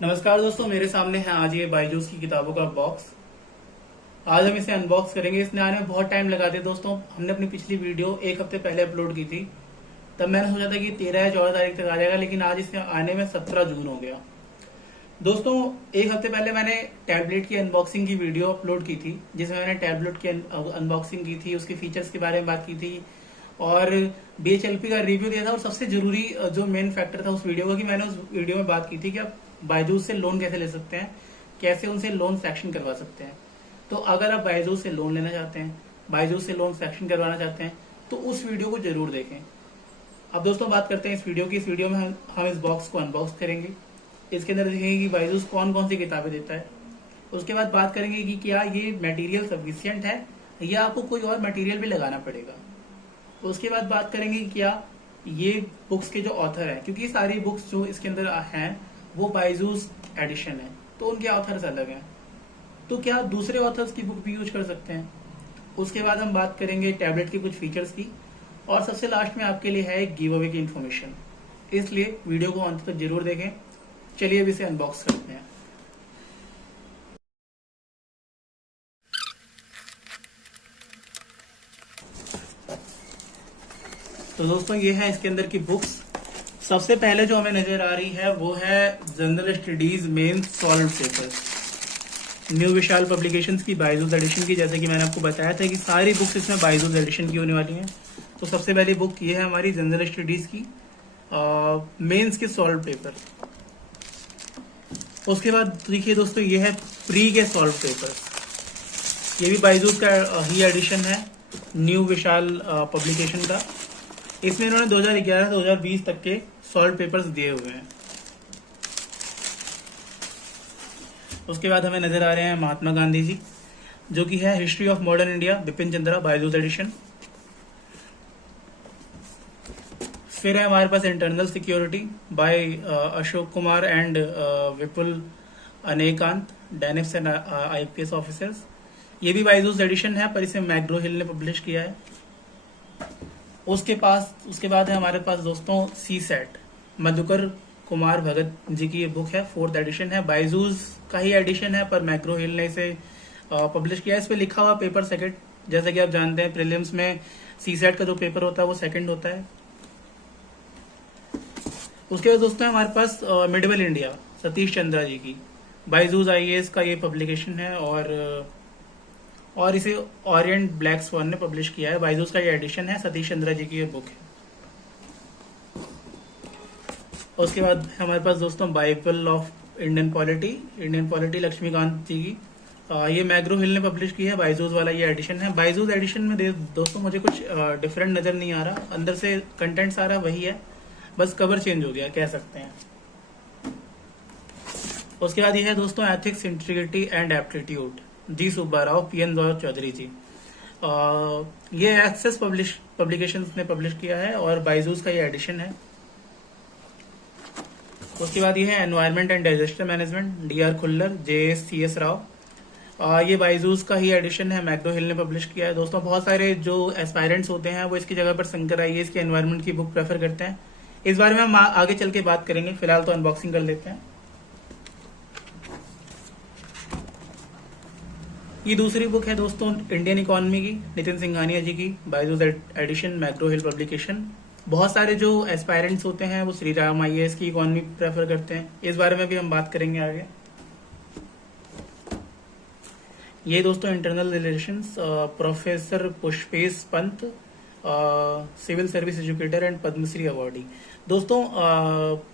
नमस्कार दोस्तों, मेरे सामने है आज ये बायजूस की किताबों का बॉक्स। आज हम इसे अनबॉक्स करेंगे। इसने आने में बहुत टाइम लगा दिया दोस्तों। हमने अपनी पिछली वीडियो एक हफ्ते पहले अपलोड की थी। तब मैंने सोचा था कि 13 या 14 तारीख तक आ जाएगा, लेकिन आज इसे आने में 17 जून हो गया। दोस्तों, एक हफ्ते पहले मैंने टैबलेट की अनबॉक्सिंग की वीडियो अपलोड की थी, जिसमें मैंने टैबलेट की अनबॉक्सिंग की थी, उसके फीचर्स के बारे में बात की थी और BHLP का रिव्यू दिया था। और सबसे जरूरी जो मेन फैक्टर था उस वीडियो का, कि मैंने उस वीडियो में बात की थी कि आप बायजूस से लोन कैसे ले सकते हैं, कैसे उनसे लोन सेक्शन करवा सकते हैं। तो अगर आप बायजूस से लोन लेना चाहते हैं, बायजूस से लोन सेक्शन करवाना चाहते हैं, तो उस वीडियो को जरूर देखें। अब दोस्तों बात करते हैं इस वीडियो की। इस वीडियो में हम इस बॉक्स को अनबॉक्स करेंगे। इसके अंदर देखेंगे कि बायजूस कौन कौन सी किताबें देता है। उसके बाद बात करेंगे कि क्या ये मटेरियल सफिशियंट है या आपको कोई और मटेरियल भी लगाना पड़ेगा। उसके बाद बात करेंगे कि क्या ये बुक्स के जो ऑथर हैं, क्योंकि ये सारी बुक्स जो इसके अंदर हैं वो बायजूस एडिशन है, तो उनके ऑथर्स अलग हैं, तो क्या दूसरे ऑथर्स की बुक भी यूज कर सकते हैं। उसके बाद हम बात करेंगे टैबलेट के कुछ फीचर्स की, और सबसे लास्ट में आपके लिए है एक गिव अवे की इन्फॉर्मेशन। इसलिए वीडियो को अंत तक जरूर देखें। चलिए अब इसे अनबॉक्स करते हैं। तो दोस्तों ये है इसके अंदर की बुक्स। सबसे पहले जो हमें नजर आ रही है वो है general studies main solved paper, new Vishal publications की बायजूस एडिशन की। जैसे कि मैंने आपको बताया था कि सारी बुक्स इसमें बायजूस एडिशन की होने वाली हैं। तो सबसे पहली बुक ये है हमारी जनरल स्टडीज की मेंस के सॉल्व पेपर। उसके बाद देखिए दोस्तों, ये है प्री के सॉल्व पेपर। ये भी बायजूस का ही एडिशन है, न्यू विशाल पब्लिकेशन का। इसमें इन्होंने 2011 से 2020 तक के सॉल्व पेपर्स दिए हुए हैं। उसके बाद हमें नजर आ रहे हैं महात्मा गांधी जी, जो कि है history of modern India Bipin Chandra Byju's edition. फिर है हमारे पास internal security by Ashok Kumar and Vipul Anekant, DANIPS and IPS officers. ये भी बायजूस एडिशन है, पर इसे मैग्रो हिल ने पब्लिश किया है। उसके बाद है हमारे पास दोस्तों CSAT, मधुकर कुमार भगत जी की ये बुक है, 4th एडिशन है। बायजूस का ही एडिशन है, पर मैग्रो हिल ने इसे पब्लिश किया है। इस पे लिखा हुआ पेपर सेकंड। जैसे कि आप जानते हैं प्रीलिम्स में CSAT का जो पेपर होता है वो सेकंड होता है। उसके बाद दोस्तों हमारे पास मिडवेल इंडिया सतीश चंद्रा जी की बायजूस IAS का ये पब्लिकेशन है, और इसे ओरिएंट ब्लैक स्वॉन ने पब्लिश किया है। बायजूस का ये एडिशन है, सतीश चंद्रा जी की ये बुक है। उसके बाद हमारे पास दोस्तों bible of Indian polity Laxmikanth ji की, ये मैग्रो हिल ने पब्लिश की है। बायजूस वाला ये एडिशन है। बायजूस एडिशन में दोस्तों मुझे कुछ डिफरेंट नजर नहीं आ रहा, अंदर से कंटेंट सारा वही है, बस कवर चेंज हो गया कह सकते हैं। उसके बाद ये है दोस्तों ethics integrity and aptitude, G Subbarao PN Chaudhary ji. ये एक्सेस पब्लिकेशंस ने पब्लिश किया है, और बायजूस का ये एडिशन है। उसके बाद ये है environment and disaster management, DR Khullar JS Rao. ये बायजूस का ही एडिशन है, मैग्रो हिल ने पब्लिश किया है। दोस्तों बहुत सारे जो एस्पायरेंट्स होते हैं वो इसकी जगह पर शंकर IAS की एनवायरमेंट की बुक प्रेफर करते हैं। इस बारे में हम आगे चल के बात करेंगे, फिलहाल तो अनबॉक्सिंग कर लेते हैं। ये दूसरी बुक है दोस्तों इंडियन इकोनॉमी की, नितिन सिंघानिया जी की, बायजूस एडिशन, मैग्रो हिल पब्लिकेशन। बहुत सारे जो एस्पायरेंट्स होते हैं वो श्री राम IAS की इकोनॉमी प्रेफर करते हैं। इस बारे में भी हम बात करेंगे आगे। ये दोस्तों internal relations, professor Pushpesh Pant, civil service educator and Padmashri awardee. दोस्तों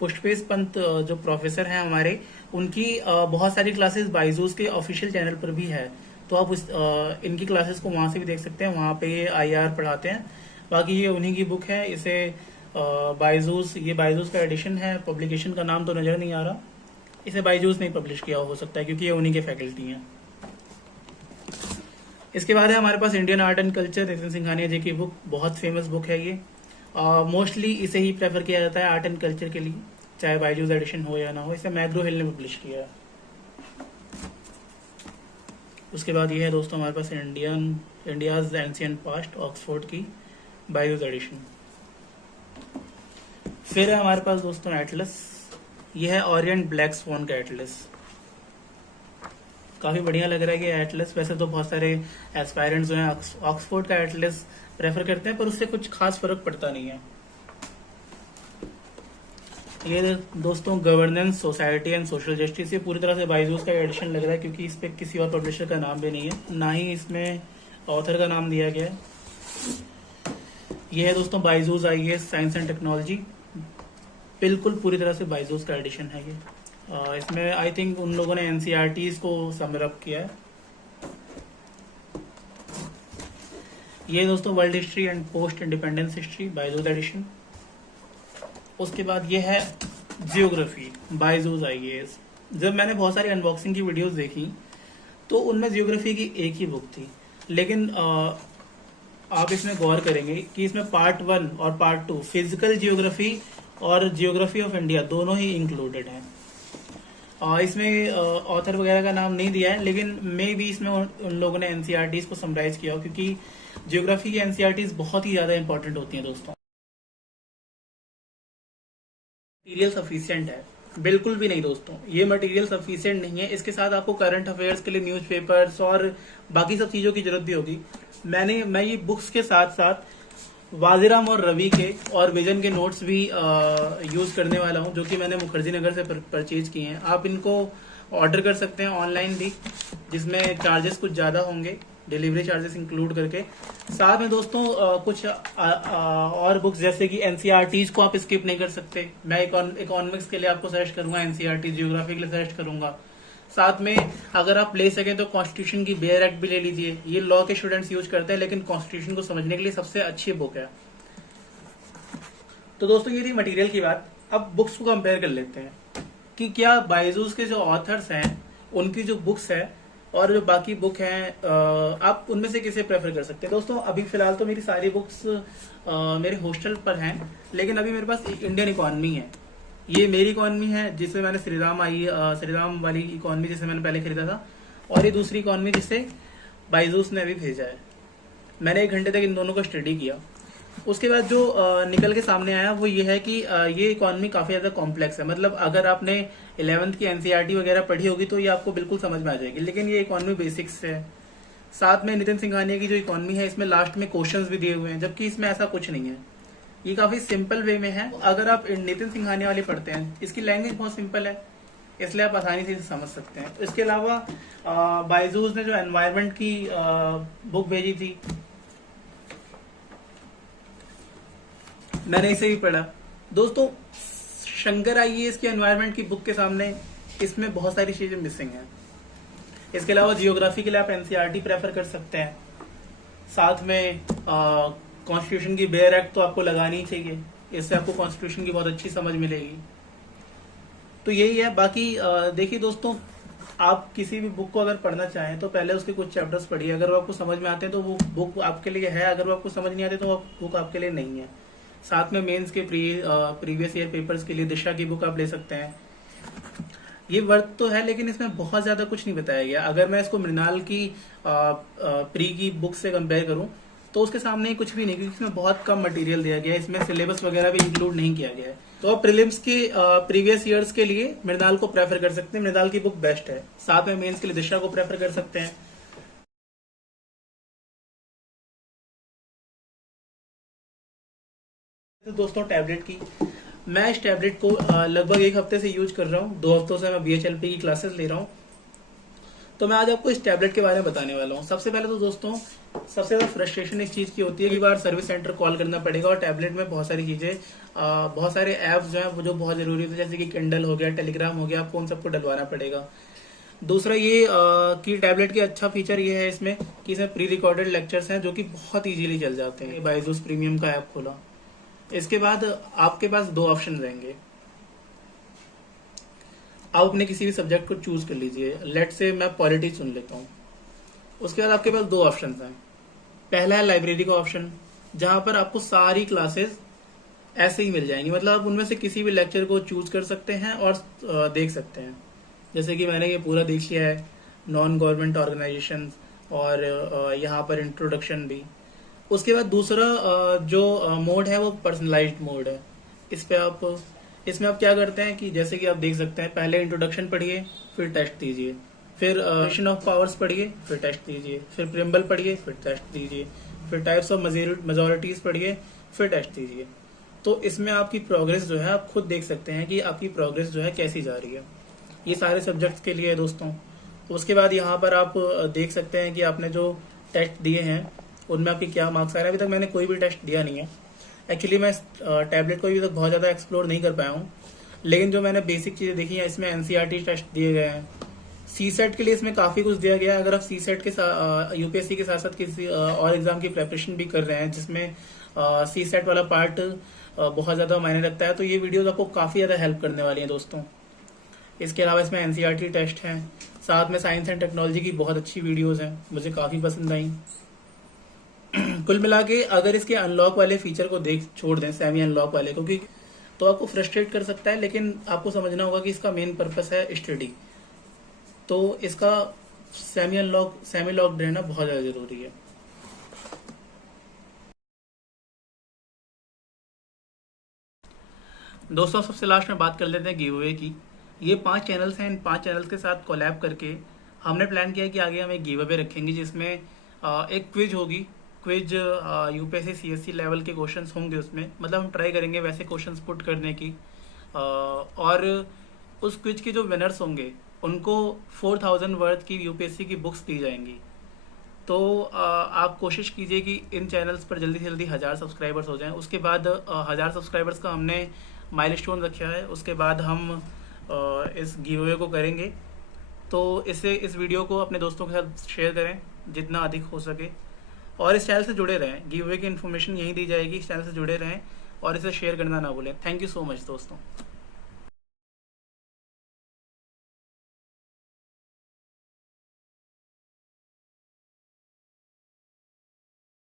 पुष्पेश पंत जो प्रोफेसर हैं हमारे, उनकी बहुत सारी क्लासेस बायजूस के ऑफिशियल चैनल पर भी है, तो आप इनकी क्लासेस को वहां से भी देख सकते हैं। वहां पे ये IR पढ़ाते हैं। बाकी ये उन्हीं की बुक है। इसे ये बायजूस का एडिशन है। पब्लिकेशन का नाम तो नजर नहीं आ रहा, इसे बायजूस नहीं पब्लिश किया हो सकता है, क्योंकि ये उन्हीं के फैकल्टी हैं। इसके बाद है हमारे पास Indian art and culture, Nitin Singhania ji की बुक, बहुत फेमस बुक है ये। मोस्टली इसे ही प्रेफर किया जाता है आर्ट एंड कल्चर के लिए, चाहे बायजूस एडिशन हो या ना हो। इसे मैग्रो हिल ने पब्लिश किया है। उसके बाद ये है दोस्तों हमारे पास इंडियाज एंशिएंट पास्ट, ऑक्सफोर्ड की बायजूस एडिशन। फिर है हमारे पास दोस्तों एटलस, ये है ओरिएंट ब्लैक स्वॉन का एटलस। काफी बढ़िया लग रहा है कि एटलस, वैसे तो बहुत सारे एस्पायरेंट्स जो हैं ऑक्सफोर्ड का एटलस प्रेफर करते हैं, पर उससे कुछ खास फर्क पड़ता नहीं है। ये दोस्तों governance, society and social justice, ये पूरी तरह से बायजूस का एडिशन लग रहा है, क्योंकि इस पे किसी और पब्लिशर का नाम भी नहीं है, ना ही इसमें ऑथर का नाम दिया गया है। ये है दोस्तों Byju's IAS science and technology, बिल्कुल पूरी तरह से बायजूस का एडिशन है ये। इसमें आई थिंक उन लोगों ने एनसीईआरटीज को समरअप किया है। ये दोस्तों world history and post independence history Byju's edition. उसके बाद ये है जियोग्राफी बायजूस आईएएस। जब मैंने बहुत सारी अनबॉक्सिंग की वीडियोस देखी तो उनमें जियोग्राफी की एक ही बुक थी, लेकिन आप इसमें गौर करेंगे कि इसमें पार्ट 1 और पार्ट 2 फिजिकल जियोग्राफी और जियोग्राफी ऑफ इंडिया दोनों ही इंक्लूडेड हैं। इसमें ऑथर वगैरह का नाम नहीं दिया है, लेकिन मे भी इसमें उन लोगों ने एनसीईआरटीज को समराइज किया हो, क्योंकि जियोग्राफी की एनसीईआरटीज बहुत ही ज्यादा इंपॉर्टेंट होती हैं दोस्तों। मटेरियल सफिशिएंट है? बिल्कुल भी नहीं दोस्तों, ये मटेरियल सफिशिएंट नहीं है। इसके साथ आपको करंट अफेयर्स के लिए न्यूज़पेपर्स और बाकी सब चीजों की जरूरत भी होगी। मैं ये बुक्स के साथ साथ वाजिराम और रवि के और विजन के नोट्स भी यूज करने वाला हूं, जो कि मैंने मुखर्जी नगर से परचेज किए हैं। आप इनको ऑर्डर कर सकते हैं ऑनलाइन भी, जिसमें चार्जेस कुछ ज्यादा होंगे, डिलीवरी चार्जेस इंक्लूड करके। साथ में दोस्तों कुछ और बुक्स जैसे कि एनसीईआरटीज को आप स्किप नहीं कर सकते। मैं इकोनॉमिक्स के लिए आपको सजेस्ट करूंगा एनसीईआरटी, जियोग्राफी के लिए सजेस्ट करूंगा। साथ में अगर आप ले सकें तो कॉन्स्टिट्यूशन की बेयर एक्ट भी ले लीजिए। ये लॉ के स्टूडेंट्स यूज करते हैं, लेकिन कॉन्स्टिट्यूशन को समझने के लिए सबसे अच्छी बुक है। तो दोस्तों ये थी मटेरियल की बात। अब बुक्स को कंपेयर कर लेते हैं कि क्या बायजूस के जो ऑथर्स हैं उनकी जो बुक्स है और जो बाकी बुक हैं आप उनमें से किसे प्रेफर कर सकते हैं। दोस्तों अभी फिलहाल तो मेरी सारी बुक्स मेरे हॉस्टल पर हैं, लेकिन अभी मेरे पास इंडियन इकोनॉमी है। ये मेरी इकोनॉमी है जिसमें मैंने श्रीराम वाली इकोनॉमी जिसे मैंने पहले खरीदा था, और ये दूसरी इकोनॉमी जिसे बायजूस ने अभी भेजा है। मैंने 1 घंटे तक इन दोनों को स्टडी किया। उसके बाद जो निकल के सामने आया वो ये है कि ये इकोनॉमी काफी ज्यादा कॉम्प्लेक्स है। मतलब अगर आपने 11th की एनसीईआरटी वगैरह पढ़ी होगी तो ये आपको बिल्कुल समझ में आ जाएगी, लेकिन ये इकोनॉमी बेसिक्स है। साथ में नितिन सिंघानिया की जो इकोनॉमी है इसमें लास्ट में क्वेश्चंस भी दिए हुए हैं, जबकि इसमें ऐसा कुछ नहीं है। ये काफी सिंपल वे में है। अगर आप नितिन सिंघानिया वाली पढ़ते हैं, इसकी लैंग्वेज बहुत सिंपल है, इसलिए आप आसानी से समझ सकते हैं। इसके अलावा बायजूस ने जो एनवायरमेंट की बुक भेजी थी, मैंने इसे भी पढ़ा। दोस्तों शंकर आईएएस की एनवायरमेंट की बुक के सामने इसमें बहुत सारी चीजें मिसिंग हैं। इसके अलावा जियोग्राफी के लिए आप एनसीईआरटी प्रेफर कर सकते हैं। साथ में कॉन्स्टिट्यूशन की बेयर एक्ट तो आपको लगानी ही चाहिए, इससे आपको कॉन्स्टिट्यूशन की बहुत अच्छी समझ मिलेगी। तो यही है। बाकी देखिए दोस्तों, आप किसी भी बुक को अगर पढ़ना चाहें तो पहले उसके कुछ चैप्टर्स पढ़िए। अगर वो आपको समझ में आते हैं तो वो बुक आपके लिए है, अगर वो आपको समझ नहीं आते तो वो बुक आपके लिए नहीं है। साथ में मेंस के प्रीवियस ईयर पेपर्स के लिए दिशा की बुक आप ले सकते हैं। ये वर्थ तो है, लेकिन इसमें बहुत ज्यादा कुछ नहीं बताया गया। अगर मैं इसको मृणाल की प्री की बुक से कंपेयर करूं तो उसके सामने कुछ भी नहीं, क्योंकि इसमें बहुत कम मटेरियल दिया गया है। इसमें सिलेबस वगैरह भी इंक्लूड नहीं किया गया है। तो आप प्रीलिम्स के प्रीवियस ईयर्स के लिए मृणाल को प्रेफर कर सकते हैं, मृणाल की बुक बेस्ट है। साथ में मेंस के लिए दिशा को प्रेफर कर सकते हैं। तो दोस्तों टैबलेट की, मैं इस टैबलेट को लगभग 1 हफ्ते से यूज कर रहा हूँ। 2 हफ्तों से मैं बीएचएलपी की क्लासेस ले रहा हूँ। तो मैं आज आपको इस टैबलेट के बारे में बताने वाला हूँ। सबसे पहले तो दोस्तों सबसे ज्यादा फ्रस्ट्रेशन इस चीज की होती है कि बार सर्विस सेंटर कॉल करना पड़ेगा, और टैबलेट में बहुत सारी चीजें बहुत सारे ऐप्स जो है वो जो बहुत जरूरी होते हैं, जैसे कि किंडल हो गया, टेलीग्राम हो गया, आपको उन सबको डलवाना पड़ेगा। दूसरा ये कि टैबलेट की अच्छा फीचर ये है इसमें कि इसमें प्री रिकॉर्डेड लेक्चर्स हैं जो कि बहुत इजीली चल जाते हैं। बायजूस प्रीमियम का ऐप खोला, इसके बाद आपके पास 2 ऑप्शन रहेंगे। आप अपने किसी भी सब्जेक्ट को चूज कर लीजिए। लेट से मैं पॉलिटी चुन लेता हूँ। उसके बाद आपके पास 2 ऑप्शन हैं। पहला है लाइब्रेरी का ऑप्शन, जहां पर आपको सारी क्लासेस ऐसे ही मिल जाएंगी। मतलब आप उनमें से किसी भी लेक्चर को चूज कर सकते हैं और देख सकते हैं। जैसे कि मैंने ये पूरा देख लिया है, नॉन गवर्नमेंट ऑर्गेनाइजेशन, और यहाँ पर इंट्रोडक्शन भी। उसके बाद दूसरा जो मोड है वो पर्सनलाइज्ड मोड है। इस पे आप इसमें आप क्या करते हैं कि जैसे कि आप देख सकते हैं, पहले इंट्रोडक्शन पढ़िए, फिर टेस्ट दीजिए, फिर क्वेश्चन ऑफ पावर्स पढ़िए, फिर टेस्ट दीजिए, फिर प्रिम्बल पढ़िए, फिर टेस्ट दीजिए, फिर टाइप्स ऑफ मेजोरिटीज पढ़िए, फिर टेस्ट दीजिए। तो इसमें आपकी प्रोग्रेस जो है आप खुद देख सकते हैं कि आपकी प्रोग्रेस जो है कैसी जा रही है। ये सारे सब्जेक्ट्स के लिए है दोस्तों। तो उसके बाद यहाँ पर आप देख सकते हैं कि आपने जो टेस्ट दिए हैं उनमें आपके क्या मार्क्स आ रहे हैं। अभी तक मैंने कोई भी टेस्ट दिया नहीं है। एक्चुअली मैं टैबलेट को अभी तक बहुत ज़्यादा एक्सप्लोर नहीं कर पाया हूँ, लेकिन जो मैंने बेसिक चीज़ें देखी हैं इसमें एनसीईआरटी टेस्ट दिए गए हैं। सी सेट के लिए इसमें काफ़ी कुछ दिया गया है। अगर आप सी सेट के साथ यूपीएससी के साथ साथ किसी और एग्जाम की प्रिपरेशन भी कर रहे हैं जिसमें सी सेट वाला पार्ट बहुत ज़्यादा मायने रखता है, तो ये वीडियोस आपको काफ़ी ज़्यादा हेल्प करने वाली हैं दोस्तों। इसके अलावा इसमें एनसीईआरटी टेस्ट हैं, साथ में साइंस एंड टेक्नोलॉजी की बहुत अच्छी वीडियोस हैं, मुझे काफ़ी पसंद आई। कुल मिला के अगर इसके अनलॉक वाले फीचर को देख छोड़ दें, सेमी अनलॉक वाले, क्योंकि तो आपको फ्रस्ट्रेट कर सकता है, लेकिन आपको समझना होगा कि इसका मेन पर्पस है स्टडी। तो इसका सेमी लॉक्ड रहना बहुत ज़्यादा जरूरी है। दोस्तों सबसे लास्ट में बात कर लेते हैं गिव अवे की। ये 5 चैनल्स हैं, इन 5 चैनल्स के साथ कोलैब करके हमने प्लान किया कि आगे हम एक गिव अवे रखेंगे जिसमें एक क्विज होगी। क्विज यूपीएससी सीएससी लेवल के क्वेश्चंस होंगे उसमें, मतलब हम ट्राई करेंगे वैसे क्वेश्चंस पुट करने की। और उस क्विज के जो विनर्स होंगे उनको 4000 वर्थ की यूपीएससी की बुक्स दी जाएंगी। तो आप कोशिश कीजिए कि इन चैनल्स पर जल्दी से जल्दी 1000 सब्सक्राइबर्स हो जाएं। उसके बाद 1000 सब्सक्राइबर्स का हमने माइलस्टोन रखा है, उसके बाद हम इस गिव अवे को करेंगे। तो इस वीडियो को अपने दोस्तों के साथ शेयर करें जितना अधिक हो सके, और इस चैनल से जुड़े रहें। गिव अवे की इन्फॉर्मेशन यहीं दी जाएगी, इस चैनल से जुड़े रहें और इसे शेयर करना ना भूलें। थैंक यू सो मच दोस्तों।